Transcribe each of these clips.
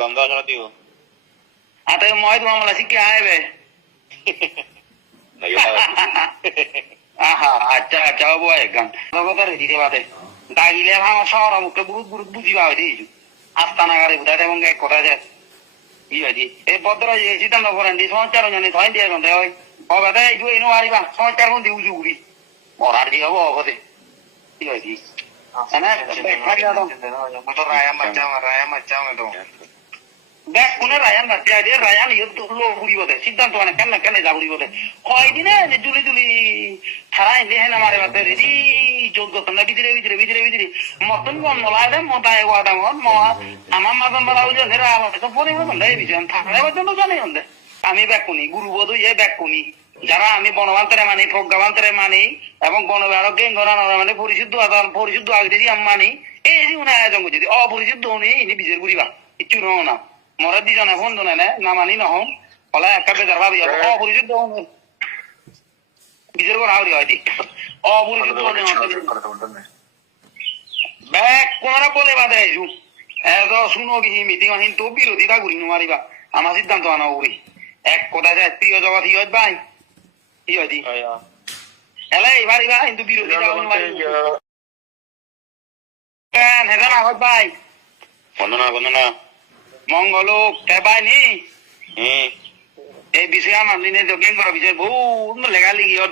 গন্ধ আসা দিব আতে মই তোমার মালা শিখে আইবে আহা আচ্ছা আচ্ছা হব একদম কথা রেডি দে দাগিলে আমার শহর মুখে বহুত বহুত বুঝিবা হয়ে দিয়েছু আস্তানা গাড়ি বুঝাতে এবং এক কথা যায় ই হয়েছি এই ভদ্র যে সিদ্ধান্ত করেন দি সঞ্চার জানি ধরেন দিয়ে গন্ধে হয় হবে তাই এইটু এনো আরিবা সঞ্চার কোন দিউ জুগুড়ি মরার দিয়ে হব হবতে কি হয়েছি raya macam raya macam itu দেখ কোনে রায়ান না যায় রে রায়ান ইয়ে তো লো ঘুরিব দে সিদ্ধান্ত মানে কেন কেন যা ঘুরিব দে কয় দিনে যে জুলি জুলি, ছাড়াই দে না মারে বাতে রে যোগ্য তো না, ভিতরে ভিতরে ভিতরে ভিতরে। মতন গম নলা দে মতা এ ওয়াদা মত ম আমার মাতন বলা বুঝে ধরে আমার তো পরে মতন দেই বিজন, থাকলে পর্যন্ত জানি হন্দে আমি ব্যাকুনি, গুরু বধু ইয়ে ব্যাকুনি। যারা আমি বনবান্তরে মানি, প্রজ্ঞাবান্তরে মানি, এবং বনবারক গেঙ্গনা মানে পরিশুদ্ধ পরিশুদ্ধ আগে আমি মানি, এই যে উনি আয়োজন করছে অপরিশুদ্ধ উনি ইনি বিজের ঘুরিবা ইচ্ছু নহ না মরে দিজনে ফোন দনে নে না মানি নহম হলে একা বেজার ভাবি অপরিশুদ্ধ হম বিজের ঘর আউরি হয় দি অপরিশুদ্ধ ব্যাগ কোনরা বলে বাদে আইছু এত শুনো কি মিটিং আহিন তো বিরোধিতা করি নোৱাৰিবা। আমাৰ সিদ্ধান্ত আনা উৰি এক কথা যায় প্ৰিয় জগত হিয়ত বাই হিয়তি এলে এইবাৰ এইবাৰ কিন্তু বিৰোধিতা কৰিব নোৱাৰিবা হেজান আগত বাই বন্দনা বন্দনা। মংগলো কেবাই নি। হুম এই বিষয়ে আমার দিনে যোগেন করা বিষয় বহু লেগা লিগি আর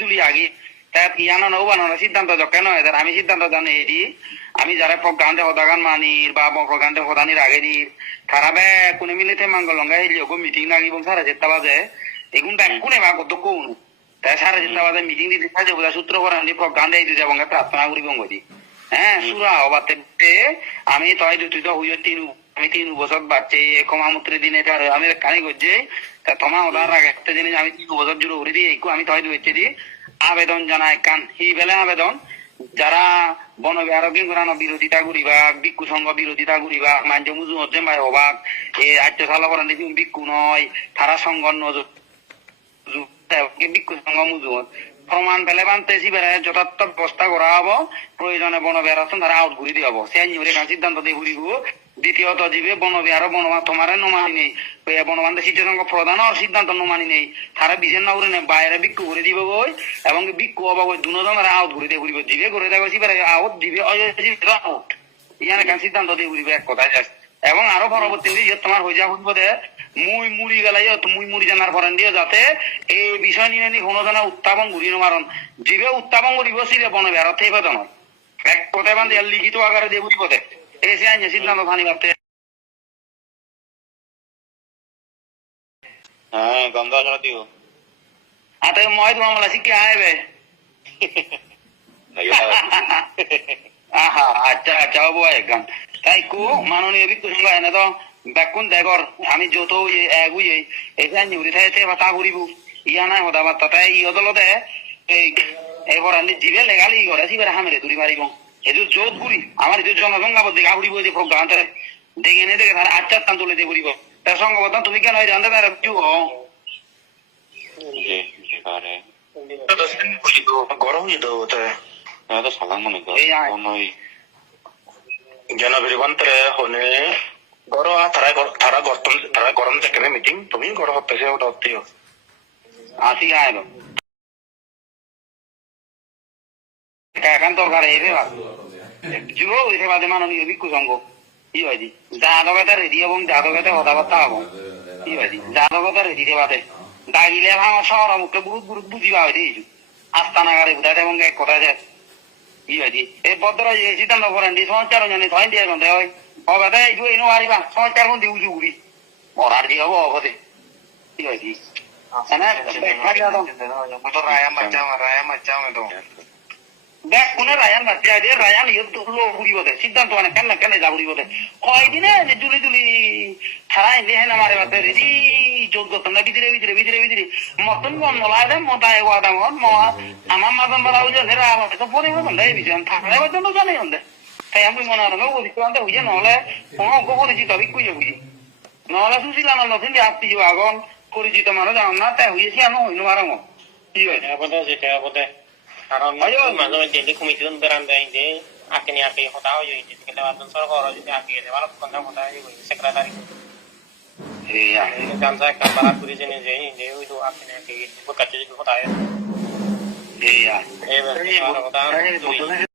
দুলি আগি তাত ইয়ানো নবানো সিদ্ধান্ত যকে নয় তার আমি সিদ্ধান্ত জানি এটি আমি যারা প্রজ্ঞান্তে হদাগান মানির বা প্রজ্ঞান্তে হদানির আগে দির খারাপে কোনে মিলিতে মাঙ্গল লঙ্গা হেলি ওগো মিটিং লাগিব সাড়ে চারটা বাজে। এগুন ব্যাগ কোনে বা কত কোন? তাই সাড়ে চারটা বাজে মিটিং দিতে সাজে বোঝা সূত্র করান প্রজ্ঞান্তে এই দুজা বঙ্গে প্রার্থনা করিব গদি হ্যাঁ সুরা হবাতে আমি তয় দুটি তো হইয় তিন আমি তিন বছর বাচ্চে কমামুত্রে দিনে তার আমি কানি করছে। তা তোমা ওদার আগে একটা জিনিস আমি তিন বছর জুড়ে উড়ে দিয়ে আমি তয় দিয়েছি দি, আবেদন জানাই কান। হি বেলে আবেদন, যারা বন বিহারকিং করানো বিরোধিতা করিবা বিক্ষু সংঘ বিরোধিতা করিবা মাঞ্জ মুজু হচ্ছে মাই হবাক এ আত্য সালা করান দেখি বিক্ষু নয়, তারা সংগঠন বিক্ষু সংঘ মুজু প্রমাণ পেলে বানতে শিবেরে যথার্থ ব্যবস্থা করা হব, প্রয়োজনে বন বিহার তারা আউট ঘুরি দিয়ে হব। সে সিদ্ধান্ত দিয়ে দ্বিতীয়ত জীবে বন বিহার বনবা তোমারে নমানি নেই। বনবান্ধে শিক্ষা সংঘ প্রধানের সিদ্ধান্ত নমানি নেই। তারা বিজেন না উড়ে বাইরে বিক্ষু করে দিব গই এবং বিক্ষু হবা গই দুজন আউট ঘুরি দিয়ে ঘুরিব জীবে দেবো শিবেরে আউট দিবে আউট। ইয়ানে কান সিদ্ধান্ত দিয়ে ঘুরিবে এক কথা এবং আরও পরবর্তী যে তোমার হয়ে যাব বোধে মুই মুড়ি গেলাই মুই মুড়ি জানার পরেন দিয়ে, যাতে এই বিষয় নিয়ে নি কোনো জনে উত্থাপন ঘুরি মারণ জীবে উত্থাপন করিব সিরে বনে বেড়াত থাকবে জন এক কথায় বান্ধে লিখিত আকারে দিয়ে বুঝব দে। এসে আইনে সিদ্ধান্ত ফানি ভাবতে হ্যাঁ আসা দিব আতে মই তোমার মালা শিখে আইবে আহা আচ্ছা আচ্ছা হব একদম তাই কো মাননীয় বিক্ষু সংঘ এনে তো বেকুন দেখর আমি যত এগুই এসে নিউরি থাকে কথা করিব ইয়া নাই সদা বার্তা তাই ই অদলতে এই এবার আমি জিবে লেগালি করে সিবারে হামেরে তুলি মারিব এজু জোত আমার এজু জনসংখ্যা বদ্ধ গা ঘুরিব যে প্রজ্ঞান্তরে দেখে এনে দেখে তার আচ্ছা স্থান তুলে দিয়ে ঘুরিব তার সংঘবদ্ধ তুমি কেন জানতে পারো কি জি জি গরম হয়ে দেবো এটা তো সালাম মনে আয়। কোনোই জনবিরবান্তরে হলে গরম তারা তারা গরম তারা গরম থেকে মিটিং তুমি গরম হতে ওটা হতেও আসি আইলো এখন দরকার এই রে যুব হইতে বাদে মাননীয় ভিক্ষু সংঘ কি হয় যাদবতা রেডি এবং যাদবতা কথাবার্তা হব কি হয় যাদবতা রেডি রে বাদে দাগিলে আমার শহর মুখে বহুত বহুত বুঝিবা হয় দিয়েছু আস্তানা গাড়ি বুঝাতে এবং এক কথা যায় কি হয় এই ভদ্র যে সিদ্ধান্ত করেন দি সঞ্চার জানি ধরেন দিয়ে গন্ধে হয় হবে তাই এইটু এনো আরিবা সঞ্চার কোন দিউ জুগুড়ি মরার দিয়ে হব হবতে কি হয় itu দেখ কোনে রায়ান না যায় রে রায়ান ইয়ে তো লো ঘুরিব দে সিদ্ধান্ত মানে কেন কেন যা ঘুরিব দে কয় দিনে? যে জুলি জুলি ছাড়াই দে না মারে বাতে রে যোগ্য তো না, ভিতরে ভিতরে ভিতরে ভিতরে। মতন গম নলা দে মতা এ ওয়াদা মত ম আমার মাতন বলা বুঝে ধরে আমার তো পরে মতন দেই বিজন থাকলে পর্যন্ত জানি হন্দে তাই আমি মনে হয় ও দিতে হইছে, নহলে কোনো অঙ্ক পরিচিত আমি কুইয়ে বুঝি। নহলে সুশীলা নতুন যে আপনি আগুন পরিচিত মানুষ জানো না, তাই হইয়েছি আমি হইনো মারাম কি হয়েছে sarang ayo mas nanti di komisi pun berantai ini akhirnya api aku tahu juga ini kita lewat unsur koro juga akhirnya walau pun tahu tahu juga ini sekretaris iya ini kan saya kan para puri sini jadi ini itu akhirnya api buat kacau juga aku tahu iya iya mas aku tahu